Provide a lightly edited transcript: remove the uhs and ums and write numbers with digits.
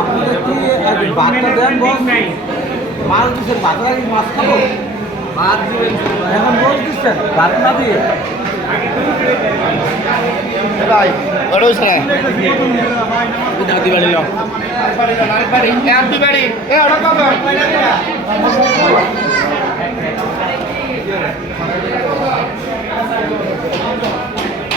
আপনাদের কি ভাতটা দেন বস? মাছ দিচ্ছেন, ভাত লাগে মাছ খাবো, ভাত দিবেন এখন বস দিচ্ছেন ভাত না দিয়ে ভাই বড় সারা দাদি বাড়ি লো বাড়ি বাড়ি এ ওটা কবে